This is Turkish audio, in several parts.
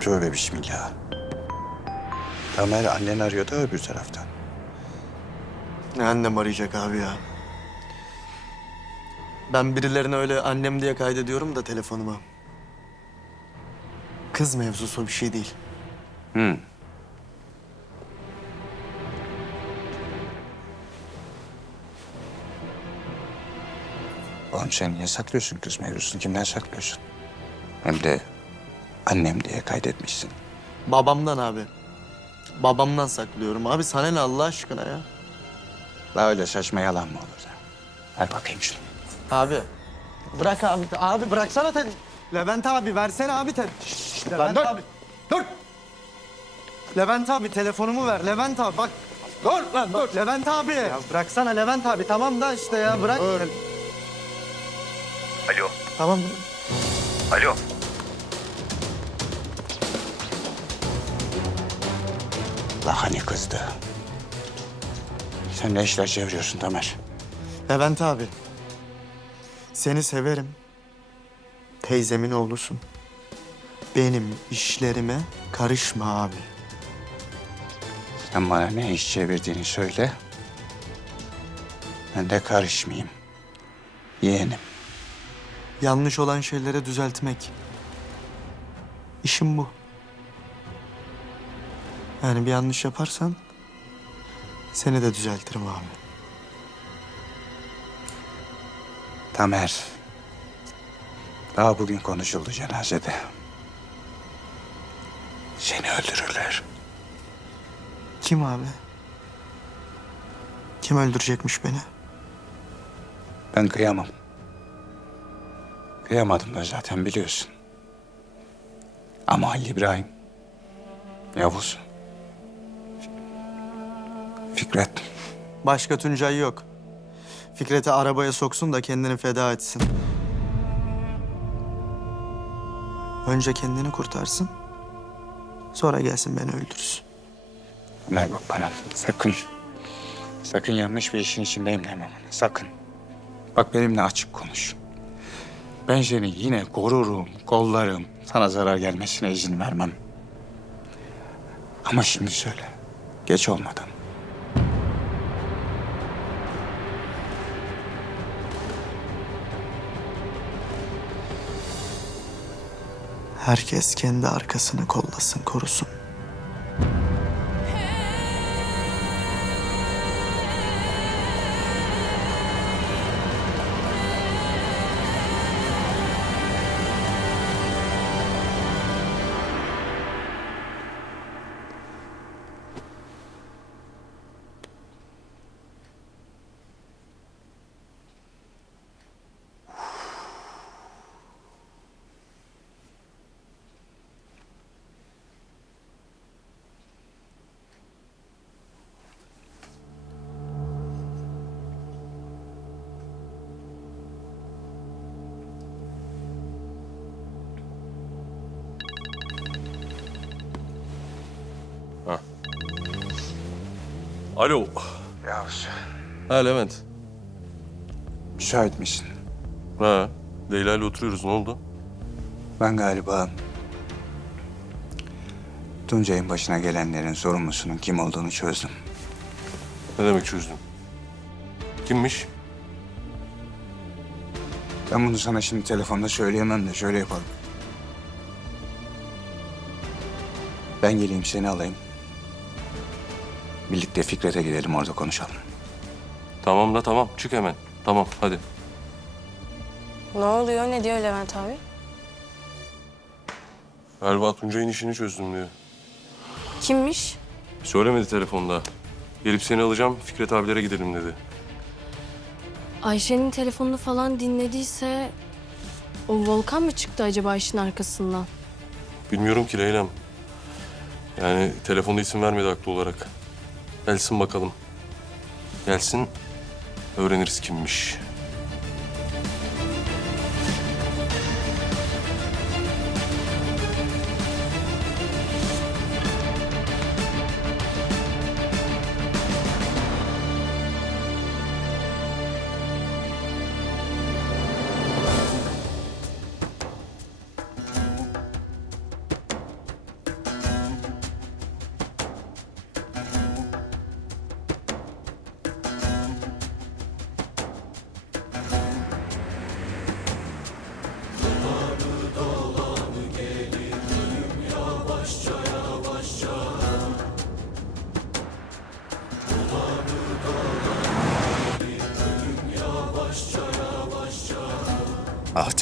Tövbe bismillah. Tamer annen arıyor da öbür taraftan. Ne annem arayacak abi ya? Ben birilerine öyle annem diye kaydediyorum da telefonuma. Kız mevzusu bir şey değil. Hı. Oğlum sen niye saklıyorsun kız mevzusunu? Kimden saklıyorsun? Hem de annem diye kaydetmişsin. Babamdan abi. Babamdan saklıyorum. Abi sana ne Allah aşkına ya? La öyle saçma yalan mı olur? Ver bakayım şunu. Abi. Bırak abi. Abi bıraksana tel. Levent abi versene abi tel. Levent dur. abi. Dur. Levent abi telefonumu ver. Levent abi bak. Dur lan dur. Levent abi. Ya bıraksana Levent abi. Tamam da işte ya bırak. Alo, Tamam. alo. La hani kızdı? Sen ne işler çeviriyorsun Tamer? Levent abi. Seni severim. Teyzemin oğlusun. Benim işlerime karışma abi. Sen bana ne iş çevirdiğini söyle. Ben de karışmayayım. Yeğenim. Yanlış olan şeyleri düzeltmek. İşim bu. Yani bir yanlış yaparsan seni de düzeltirim abi. Tamer. Daha bugün konuşuldu cenazede. Seni öldürürler. Kim abi? Kim öldürecekmiş beni? Ben kıyamam. Kıyamadım da zaten biliyorsun. Ama Halil İbrahim, Yavuz, Fikret. Başka Tuncay yok. Fikret'i arabaya soksun da kendini feda etsin. Önce kendini kurtarsın. Sonra gelsin beni öldürsün. Ömer bak bana sakın. Sakın yanlış bir işin içindeyim deme bana. Sakın. Bak benimle açık konuş. Ben seni yine korurum, kollarım. Sana zarar gelmesine izin vermem. Ama şimdi söyle. Geç olmadan. Herkes kendi arkasını kollasın, korusun. Alo. Yavuz, Ha Levent. müsait misin? Ha. Leyla ile oturuyoruz. Ne oldu? Ben galiba Tuncay'ın başına gelenlerin sorumlusunun kim olduğunu çözdüm. Ne demek çözdün? Kimmiş? Ben bunu sana şimdi telefonda söyleyemem de şöyle yapalım. Ben geleyim seni alayım. Birlikte Fikret'e gidelim orada konuşalım. Tamam da tamam. Çık hemen. Tamam hadi. Ne oluyor? Ne diyor Levent abi? Galiba Tuncay'ın işini çözdüm diyor. Kimmiş? Söylemedi telefonda. Gelip seni alacağım. Fikret abilere gidelim dedi. Ayşe'nin telefonunu falan dinlediyse... O Volkan mı çıktı acaba işin arkasından? Bilmiyorum ki Leyla'm. Yani telefonda isim vermedi haklı olarak. Gelsin bakalım. Gelsin. Öğreniriz kimmiş.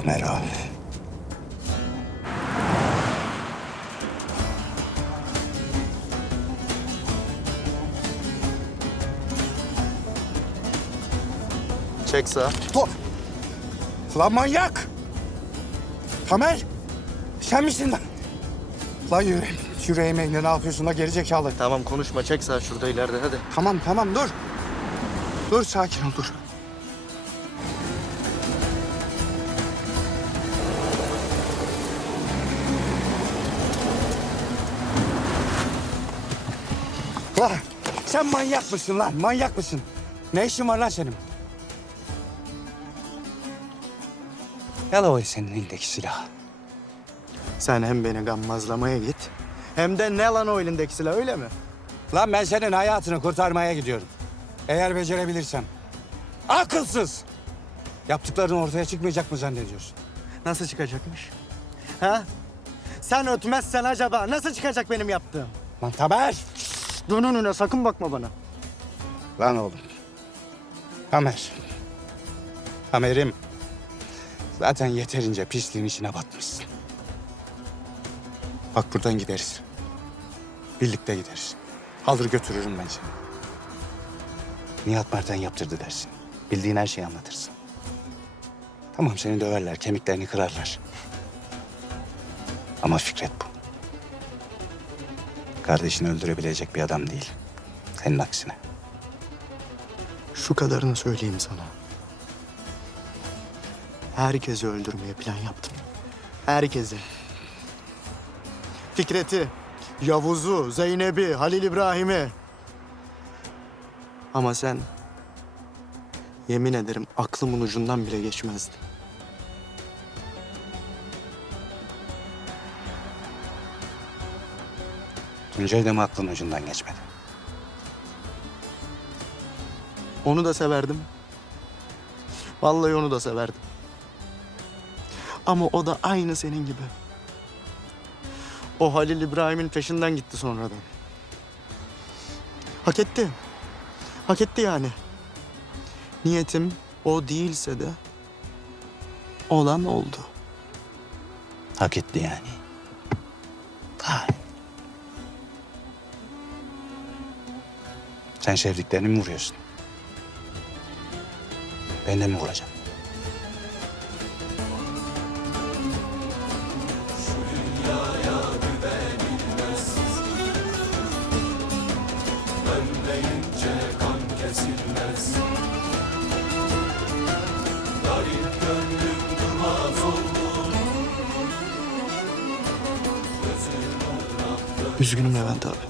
Tamer ah. Çek sağ. Dur. Lan manyak. Tamer. Sen misin lan? Lan yüreğim. Yüreğime indi. Ne yapıyorsun la gerizekalı? Tamam konuşma çek sağ şurada ileride hadi. Tamam tamam dur. Dur sakin ol dur. Lan sen manyak mısın lan? Manyak mısın? Ne işin var lan senin? Gel o senin elindeki silah. Sen hem beni gammazlamaya git hem de ne lan o elindeki silah öyle mi? Lan ben senin hayatını kurtarmaya gidiyorum. Eğer becerebilirsem. Akılsız! Yaptıkların ortaya çıkmayacak mı zannediyorsun? Nasıl çıkacakmış? Ha? Sen ötmezsen acaba nasıl çıkacak benim yaptığım? Lan Tamer! Dön önüne sakın bakma bana. Lan oğlum. Tamer. Tamer'im. Zaten yeterince pisliğin içine batmışsın. Bak buradan gideriz. Birlikte gideriz. Alır götürürüm ben seni. Nihat Mert'en yaptırdı dersin. Bildiğin her şeyi anlatırsın. Tamam seni döverler, kemiklerini kırarlar. Ama Fikret bu. Kardeşini öldürebilecek bir adam değil. Senin aksine. Şu kadarını söyleyeyim sana. Herkesi öldürmeye plan yaptım. Herkesi. Fikret'i, Yavuz'u, Zeynep'i, Halil İbrahim'i. Ama sen yemin ederim aklımın ucundan bile geçmezdi. Da mı aklın ucundan geçmedi? Onu da severdim. Vallahi onu da severdim. Ama o da aynı senin gibi. O Halil İbrahim'in peşinden gitti sonradan. Hak etti. Hak etti yani. Niyetim o değilse de olan oldu. Hak etti yani. Vay. Sen sevdiklerini mi vuruyorsun? Ben de mi vuracağım? Üzgünüm Levent abi.